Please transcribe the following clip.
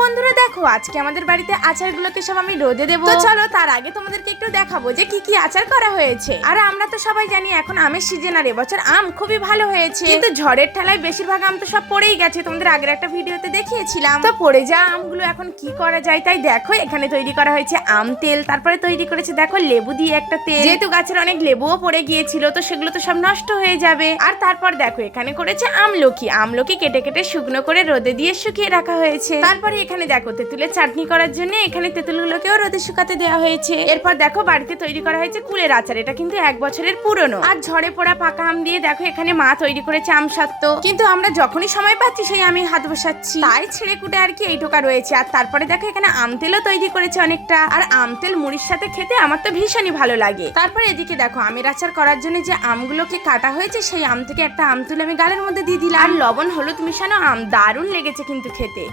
বন্ধুরা দেখো আজকে আমাদের বাড়িতে আচারগুলোকে সব আমি রোদে দেবো। তো চলো তার আগে তোমাদেরকে একটু দেখাবো যে কি কি আচার করা হয়েছে। আর আমরা তো সবাই জানি এখন আমের সিজন, আর এবছর আম খুবই ভালো হয়েছে, কিন্তু ঝড়ের ঠেলায় বেশিরভাগ আম তো সব পড়েই গেছে। তোমাদের আগের একটা ভিডিওতে দেখিয়েছিলাম। তো পড়ে যাওয়া আমগুলো এখন কি করা যায়, তাই দেখো এখানে তৈরি করা হয়েছে আম তেল, তারপরে তৈরি করেছে দেখো লেবু দিয়ে একটা তেল। যেহেতু গাছের অনেক লেবুও পড়ে গিয়েছিল তো সেগুলো তো সব নষ্ট হয়ে যাবে। আর তারপর দেখো এখানে করেছে আমলকি কেটে কেটে শুকনো করে রোদে দিয়ে শুকিয়ে রাখা হয়েছে। তারপরে এখানে দেখো তেঁতুলের চাটনি করার জন্য এখানে তেঁতুলগুলোকেও রোদে শুকাতে দেওয়া হয়েছে। এরপর দেখো বাড়িতে তৈরি করা হয়েছে কুলের আচার, এটা কিন্তু 1 বছরের পুরনো। আর ঝড়ে পড়া পাকা আম দিয়ে দেখো এখানে মা তৈরি করেছে আম সত্ত্ব, কিন্তু আমরা যখনই সময় পাচ্ছি সেই আমি হাত বসাচ্ছি, তাই ছিঁড়ে কুটে আর কি এই টোকা রয়েছে। আর তারপরে দেখো এখানে আম তেলও তৈরি করেছে অনেকটা, আর আম তেল মুড়ির সাথে খেতে আমার তো ভীষণই ভালো লাগে। তারপরে এদিকে দেখো আমের আচার করার জন্য যে আমগুলোকে কাটা হয়েছে সেই আম থেকে একটা আম তুলে আমি গালের মধ্যে দিয়ে দিলাম। আর লবণ হলুদ মিশানো আম, দারুণ লেগেছে কিন্তু খেতে।